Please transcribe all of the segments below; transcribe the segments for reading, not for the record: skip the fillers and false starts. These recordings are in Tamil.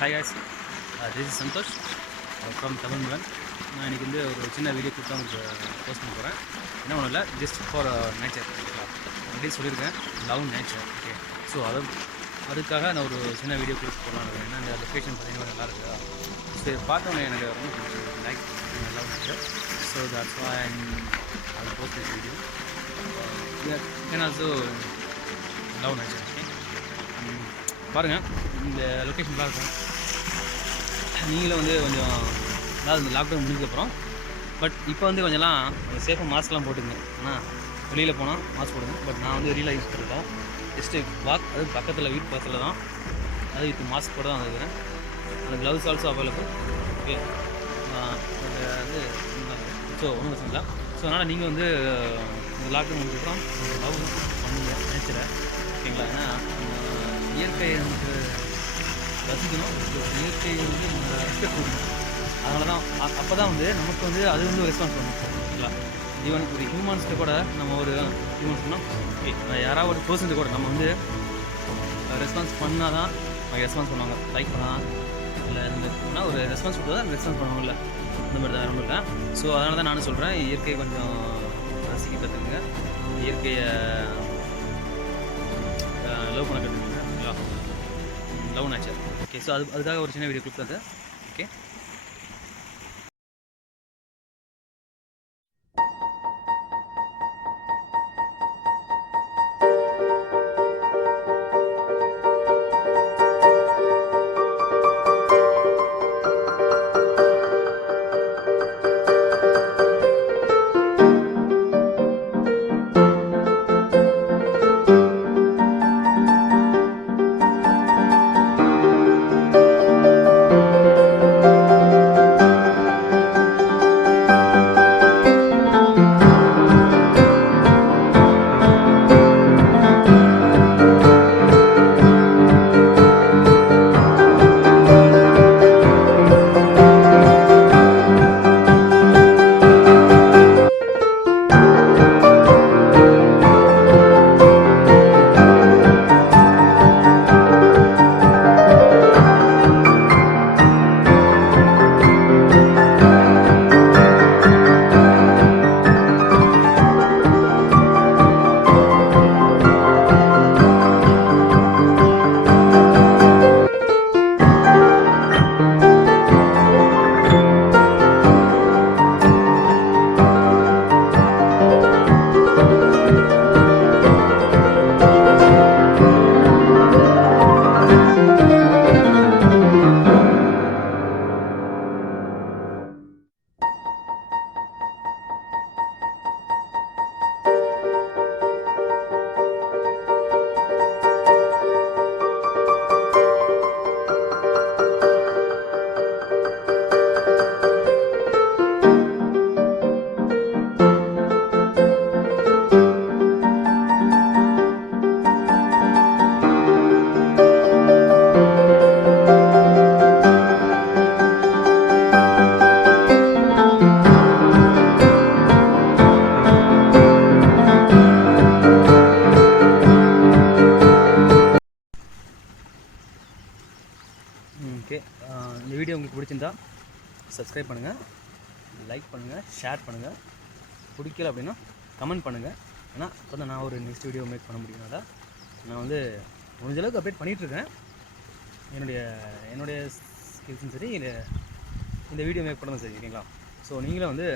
Hi guys, this is Santhosh from Tamil Magan. நான் இன்றைக்கி வந்து ஒரு சின்ன வீடியோ கொடுத்து உங்களுக்கு போஸ்ட் பண்ண போகிறேன். என்ன ஒன்றும் இல்லை, ஜஸ்ட் ஃபார் நேச்சர். அப்படின்னு சொல்லியிருக்கேன், லவ் நேச்சர். ஓகே, ஸோ அதுக்காக நான் ஒரு சின்ன வீடியோ கொடுத்து போகலாம். ஏன்னா இந்த லொக்கேஷன் பார்த்தீங்கன்னா நல்லா இருக்குதா. ஸோ பார்த்தோன்னே எனக்கு ரொம்ப like love nature. So that's why I post this video. Can also love nature. Okay, பாருங்கள் இந்த லொக்கேஷன் இருக்கும். நீங்களும் வந்து கொஞ்சம் அதாவது இந்த லாக்டவுன் முடிஞ்சதுக்கப்புறம் இப்போ வந்து கொஞ்சம் சேஃபாக மாஸ்க்லாம் போட்டுங்க. ஆனால் வெளியில் போனால் மாஸ்க் போடுங்க. நான் வந்து வெளியில் யூஸ் பண்ணிருக்கோம். ஜஸ்ட்டு வாக், அது பக்கத்தில் வீட்டு பக்கத்தில் தான், அது வித் மாஸ்க் போட தான் வந்துருக்கேன். அந்த க்ளவுஸ் ஆல்சோ அவைலபிள். ஓகே, வந்து ஸோ ஒன்றும் பிரச்சனை இல்லை. ஸோ அதனால் நீங்கள் வந்து இந்த லாக்டவுன் முடிஞ்சதுக்கப்புறம் லவ் பண்ணுங்க நேச்சரை. ஓகேங்களா? ஏன்னா இயற்கையை வந்து ரசிக்கணும், இயற்கையை வந்து ரெஸ்பெக்ட் கொடுக்கணும். அதனால தான் அப்போ தான் வந்து நமக்கு வந்து அது வந்து ரெஸ்பான்ஸ் பண்ணணும். ஓகேங்களா? ஈவன் ஒரு ஹியூமன்ஸ்க்கு கூட நம்ம ஒரு ஹியூமன்ஸ்னால் ஓகே, யாராவது ஒரு பர்சனுக்கு கூட நம்ம வந்து ரெஸ்பான்ஸ் பண்ணால் தான் அவங்க ரெஸ்பான்ஸ் பண்ணுவாங்க. லைக் பண்ணால் இல்லை இந்த ஒரு ரெஸ்பான்ஸ் கொடுத்தா தான் ரெஸ்பான்ஸ் பண்ணுவாங்கல்ல, அந்த மாதிரி தான் ரொம்ப இல்லை. ஸோ அதனால தான் நானும் சொல்கிறேன், இயற்கையை கொஞ்சம் ரசிக்க கற்றுக்குங்க, இயற்கையை லவ் பண்ண கற்றுக்குங்க. ஓகேங்களா? Love nature. ஓகே, ஸோ அதுக்காக ஒரு சின்ன வீடியோ கிளிப் தான். ஓகே, ஓகே, இந்த வீடியோ உங்களுக்கு பிடிச்சிருந்தா சப்ஸ்கிரைப் பண்ணுங்கள், லைக் பண்ணுங்கள், ஷேர் பண்ணுங்கள். பிடிக்கல அப்படின்னா கமெண்ட் பண்ணுங்கள். ஏன்னா அப்போ தான் நான் ஒரு நெக்ஸ்ட் வீடியோ மேக் பண்ண முடியும்னால நான் வந்து முடிஞ்சளவுக்கு அப்டேட் பண்ணிகிட்ருக்கேன். என்னுடைய ஸ்கில்ஸும் சரி, இந்த வீடியோ மேக் பண்ணதும் சரி. ஓகேங்களா? ஸோ நீங்களும் வந்து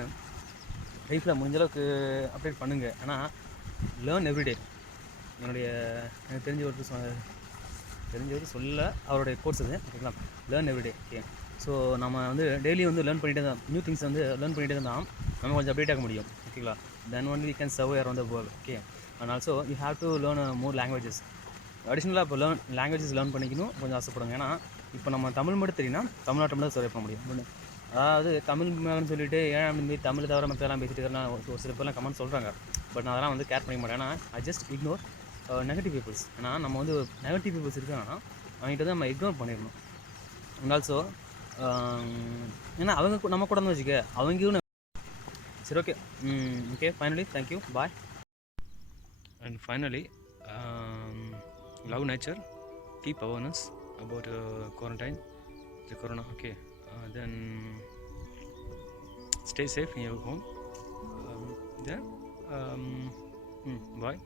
லைஃப்பில் முடிஞ்சளவுக்கு அப்டேட் பண்ணுங்கள். ஆனால் லேர்ன் எவ்ரிடே. எனக்கு தெரிஞ்சவர் சொல்ல அவருடைய கோர்ஸ் அது. ஓகேங்களா? Learn everyday. ஓகே, ஸோ நம்ம வந்து டெய்லி வந்து லேர்ன் பண்ணிகிட்டே தான், நியூ திங்ஸ் வந்து லேர்ன் பண்ணிகிட்டே தான் நம்ம கொஞ்சம் அப்டேட் ஆக முடியும். ஓகேங்களா? Then only we can survey around the world. Okay, and also you have to learn more languages. அடிஷ்னலாக இப்போ லாங்குவேஜஸ் லேர்ன் பண்ணிக்கணும் கொஞ்சம் ஆசைப்படுங்க. ஏன்னா இப்போ நம்ம தமிழ் மட்டும் தெரியும்னா தமிழ்நாட்டை மட்டும் சர்வே பண்ண முடியும். அதாவது தமிழ் மேலே சொல்லிட்டு ஏன் அப்படின்னு தமிழ் தவிர மற்றெல்லாம் பேசிட்டு இருக்கலாம் ஒரு சில பேர்லாம் கமெண்ட் சொல்கிறாங்க. பட் நான் அதெல்லாம் வந்து கேர் பண்ணிக்க மாட்டேன். ஏன்னா I just ignore negative peoples. ஏன்னா நம்ம வந்து நெகட்டிவ் பீப்புள்ஸ் இருக்காங்கன்னா அவங்ககிட்ட தான் நம்ம இக்னோர் பண்ணிடணும். அண்ட் ஆல்சோ ஏன்னா அவங்க நம்ம கூட வந்து வச்சுக்க அவங்க சரி. Okay, okay, finally thank you, bye. And finally love nature, keep awareness about quarantine, the corona. Okay, then stay safe in your home. Then bye.